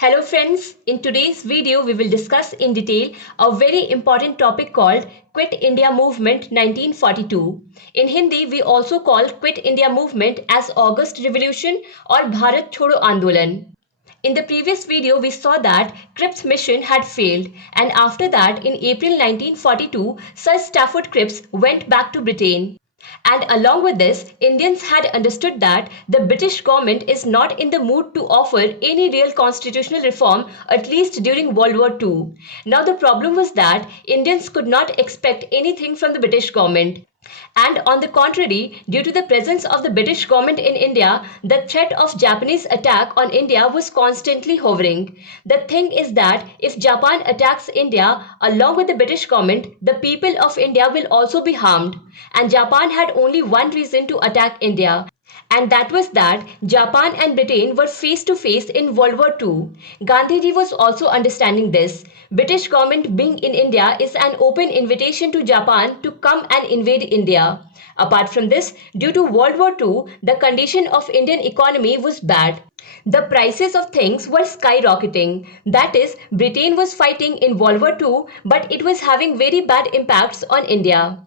Hello friends, in today's video we will discuss in detail a very important topic called Quit India Movement 1942. In Hindi we also call Quit India Movement as August Revolution or Bharat Chodo Andolan. In the previous video we saw that Cripps mission had failed, and after that in April 1942 Sir Stafford Cripps went back to Britain. And along with this, Indians had understood that the British government is not in the mood to offer any real constitutional reform, at least during World War II. Now, the problem was that Indians could not expect anything from the British government. And on the contrary, due to the presence of the British government in India, the threat of Japanese attack on India was constantly hovering. The thing is that if Japan attacks India along with the British government, the people of India will also be harmed. And Japan had only one reason to attack India. And that was that Japan and Britain were face to face in World War II. Gandhiji was also understanding this. British government being in India is an open invitation to Japan to come and invade India. Apart from this, due to World War II, the condition of Indian economy was bad. The prices of things were skyrocketing. That is, Britain was fighting in World War II, but it was having very bad impacts on India.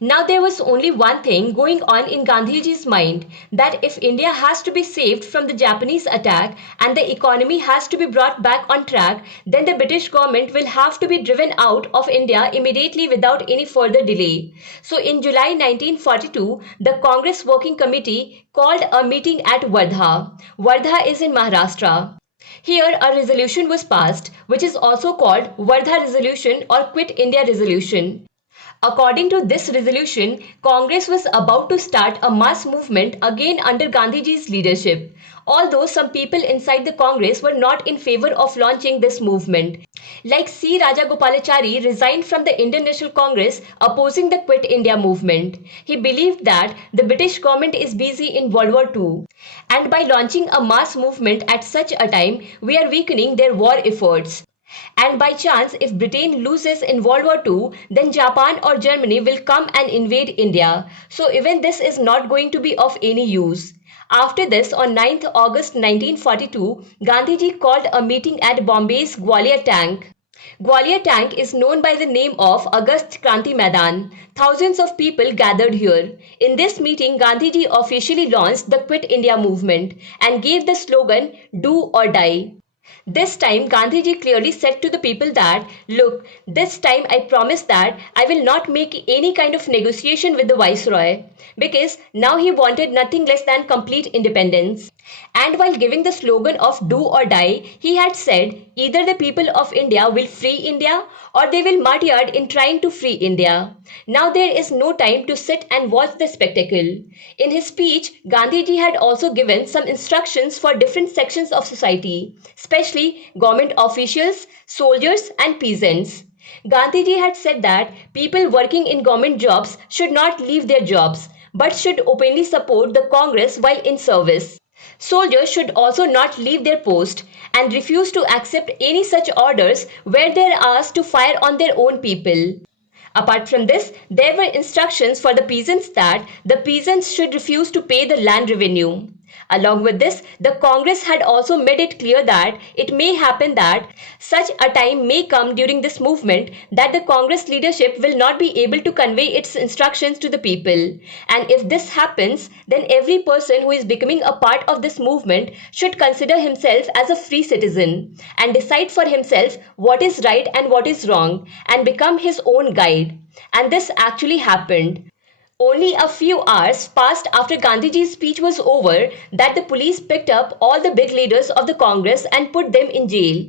Now there was only one thing going on in Gandhiji's mind, that if India has to be saved from the Japanese attack and the economy has to be brought back on track, then the British government will have to be driven out of India immediately without any further delay. So in July 1942, the Congress Working Committee called a meeting at Wardha. Wardha is in Maharashtra. Here a resolution was passed, which is also called Wardha Resolution or Quit India Resolution. According to this resolution, Congress was about to start a mass movement again under Gandhiji's leadership. Although some people inside the Congress were not in favor of launching this movement. Like C. Rajagopalachari resigned from the Indian National Congress opposing the Quit India movement. He believed that the British government is busy in World War II. And by launching a mass movement at such a time, we are weakening their war efforts. And by chance, if Britain loses in World War II, then Japan or Germany will come and invade India. So even this is not going to be of any use. After this, on 9th August 1942, Gandhiji called a meeting at Bombay's Gwalior Tank. Gwalior Tank is known by the name of Agast Kranti Maidan. Thousands of people gathered here. In this meeting, Gandhiji officially launched the Quit India movement and gave the slogan, "Do or Die." This time, Gandhiji clearly said to the people that, look, this time I promise that I will not make any kind of negotiation with the Viceroy, because now he wanted nothing less than complete independence. And while giving the slogan of "Do or Die," he had said either the people of India will free India or they will martyr in trying to free India. Now there is no time to sit and watch the spectacle. In his speech, Gandhiji had also given some instructions for different sections of society, especially government officials, soldiers and peasants. Gandhiji had said that people working in government jobs should not leave their jobs, but should openly support the Congress while in service. Soldiers should also not leave their post and refuse to accept any such orders where they are asked to fire on their own people. Apart from this, there were instructions for the peasants that the peasants should refuse to pay the land revenue. Along with this, the Congress had also made it clear that it may happen that such a time may come during this movement that the Congress leadership will not be able to convey its instructions to the people. And if this happens, then every person who is becoming a part of this movement should consider himself as a free citizen and decide for himself what is right and what is wrong and become his own guide. And this actually happened. Only a few hours passed after Gandhiji's speech was over that the police picked up all the big leaders of the Congress and put them in jail.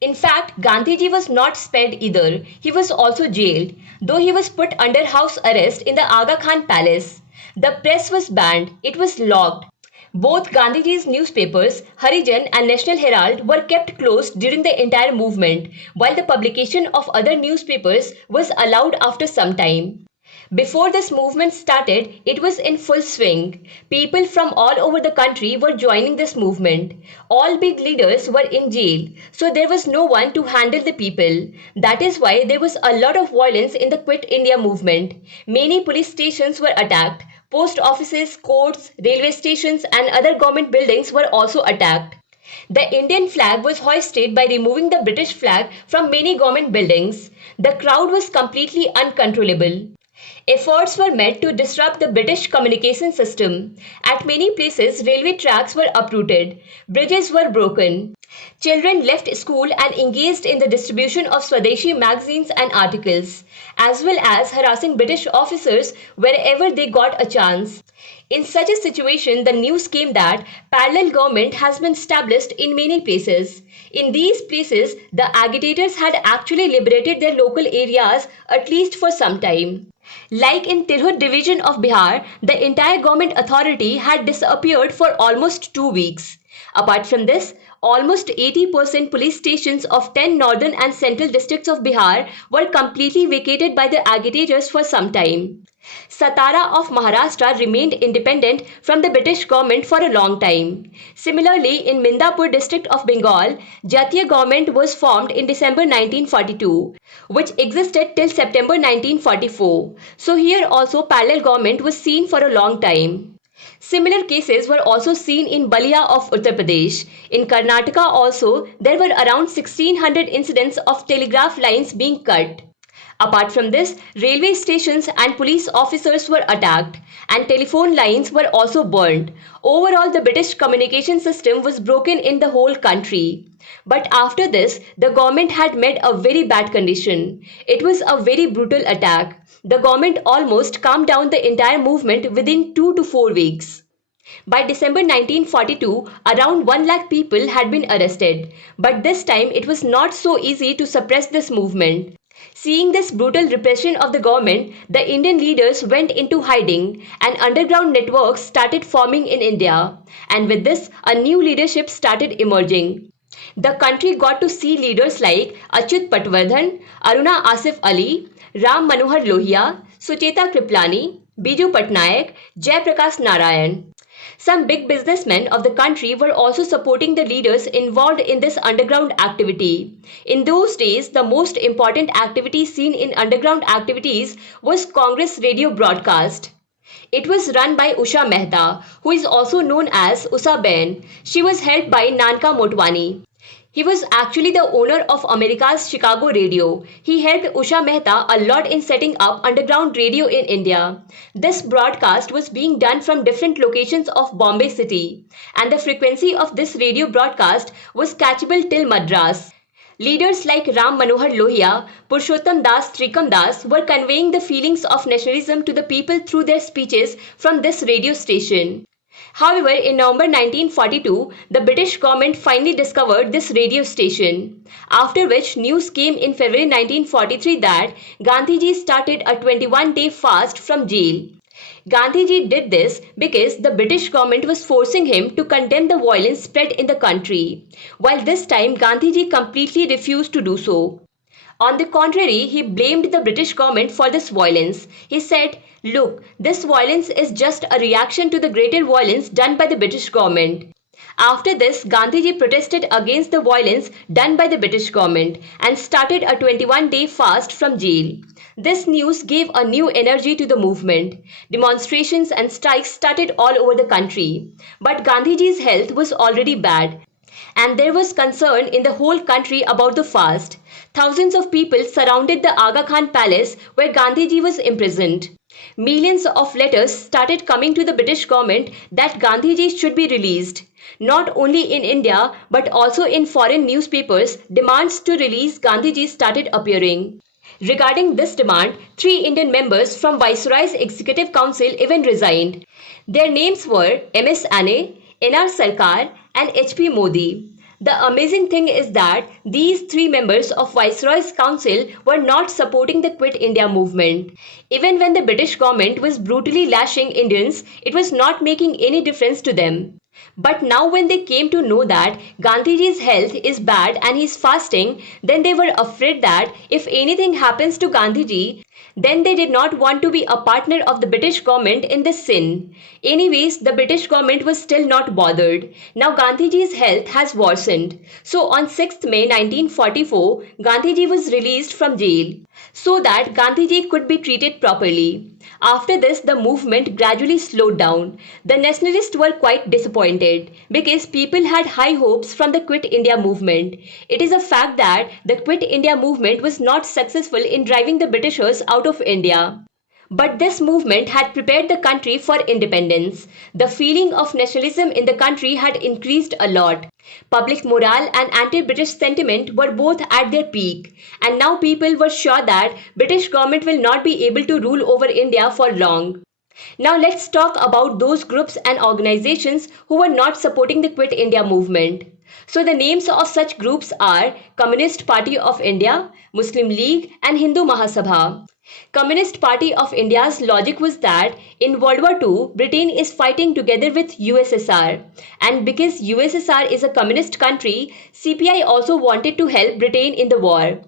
In fact, Gandhiji was not spared either. He was also jailed, though he was put under house arrest in the Aga Khan Palace. The press was banned. It was locked. Both Gandhiji's newspapers, Harijan and National Herald, were kept closed during the entire movement, while the publication of other newspapers was allowed after some time. Before this movement started, it was in full swing. People from all over the country were joining this movement. All big leaders were in jail, so there was no one to handle the people. That is why there was a lot of violence in the Quit India movement. Many police stations were attacked. Post offices, courts, railway stations and other government buildings were also attacked. The Indian flag was hoisted by removing the British flag from many government buildings. The crowd was completely uncontrollable. Efforts were made to disrupt the British communication system. At many places, railway tracks were uprooted, bridges were broken. Children left school and engaged in the distribution of Swadeshi magazines and articles, as well as harassing British officers wherever they got a chance. In such a situation, the news came that parallel government has been established in many places. In these places, the agitators had actually liberated their local areas at least for some time. Like in Tirhut division of Bihar, the entire government authority had disappeared for almost 2 weeks. Apart from this, almost 80% police stations of 10 northern and central districts of Bihar were completely vacated by the agitators for some time. Satara of Maharashtra remained independent from the British government for a long time. Similarly, in Mindapur district of Bengal, Jatiya government was formed in December 1942, which existed till September 1944. So here also parallel government was seen for a long time. Similar cases were also seen in Balia of Uttar Pradesh. In Karnataka also, there were around 1600 incidents of telegraph lines being cut. Apart from this, railway stations and police officers were attacked, and telephone lines were also burned. Overall, the British communication system was broken in the whole country. But after this, the government had made a very bad condition. It was a very brutal attack. The government almost calmed down the entire movement within 2 to 4 weeks. By December 1942, around 1 lakh people had been arrested. But this time, it was not so easy to suppress this movement. Seeing this brutal repression of the government, the Indian leaders went into hiding and underground networks started forming in India. And with this, a new leadership started emerging. The country got to see leaders like Achyut Patwardhan, Aruna Asif Ali, Ram Manohar Lohia, Sucheta Kriplani, Biju Patnaik, Jayaprakash Narayan. Some big businessmen of the country were also supporting the leaders involved in this underground activity. In those days, the most important activity seen in underground activities was Congress radio broadcast. It was run by Usha Mehta, who is also known as Usa Ben. She was helped by Nanka Motwani. He was actually the owner of America's Chicago radio. He helped Usha Mehta a lot in setting up underground radio in India. This broadcast was being done from different locations of Bombay city, and the frequency of this radio broadcast was catchable till Madras. Leaders like Ram Manohar Lohia, Purushottam Das Trikam Das were conveying the feelings of nationalism to the people through their speeches from this radio station. However, in November 1942, the British government finally discovered this radio station, after which news came in February 1943 that Gandhiji started a 21-day fast from jail. Gandhiji did this because the British government was forcing him to condemn the violence spread in the country, while this time Gandhiji completely refused to do so. On the contrary, he blamed the British government for this violence. He said, "Look, this violence is just a reaction to the greater violence done by the British government." After this, Gandhiji protested against the violence done by the British government and started a 21-day fast from jail. This news gave a new energy to the movement. Demonstrations and strikes started all over the country. But Gandhiji's health was already bad, and there was concern in the whole country about the fast. Thousands of people surrounded the Aga Khan palace where Gandhiji was imprisoned. Millions of letters started coming to the British government that Gandhiji should be released. Not only in India but also in foreign newspapers, demands to release Gandhiji started appearing. Regarding this demand, 3 Indian members from Viceroy's Executive Council even resigned. Their names were M.S. Ane, N.R. Sarkar and H.P. Modi. The amazing thing is that these 3 members of Viceroy's Council were not supporting the Quit India movement. Even when the British government was brutally lashing Indians, it was not making any difference to them. But now when they came to know that Gandhiji's health is bad and he's fasting, then they were afraid that if anything happens to Gandhiji, Then they did not want to be a partner of the British government in this sin. Anyways, the British government was still not bothered. Now Gandhiji's health has worsened. So on 6th May 1944, Gandhiji was released from jail so that Gandhiji could be treated properly. After this, the movement gradually slowed down. The nationalists were quite disappointed because people had high hopes from the Quit India movement. It is a fact that the Quit India movement was not successful in driving the Britishers out of India. But this movement had prepared the country for independence. The feeling of nationalism in the country had increased a lot. Public morale and anti-British sentiment were both at their peak, and now people were sure that British government will not be able to rule over India for long. Now let's talk about those groups and organizations who were not supporting the Quit India movement. So the names of such groups are Communist Party of India, Muslim League and Hindu Mahasabha. Communist Party of India's logic was that in World War II, Britain is fighting together with USSR, and because USSR is a communist country, CPI also wanted to help Britain in the war.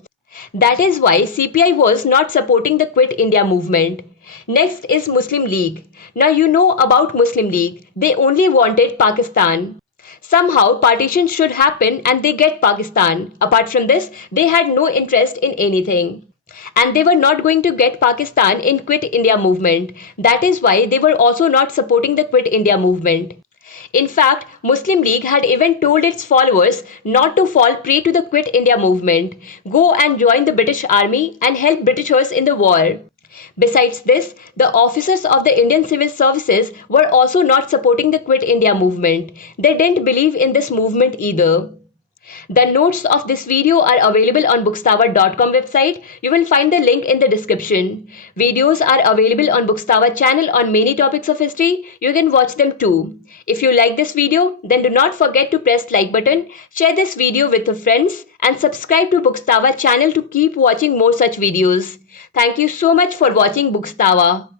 That is why CPI was not supporting the Quit India movement. Next is Muslim League. Now you know about Muslim League. They only wanted Pakistan. Somehow partition should happen and they get Pakistan. Apart from this, they had no interest in anything. And they were not going to get Pakistan in Quit India movement. That is why they were also not supporting the Quit India movement. In fact, Muslim League had even told its followers not to fall prey to the Quit India movement. Go and join the British army and help Britishers in the war. Besides this, the officers of the Indian Civil Services were also not supporting the Quit India movement. They didn't believe in this movement either. The notes of this video are available on bookstawa.com website. You will find the link in the description. Videos are available on Bookstawa channel on many topics of history. You can watch them too. If you like this video, then do not forget to press like button, share this video with your friends and subscribe to Bookstawa channel to keep watching more such videos. Thank you so much for watching Bookstawa.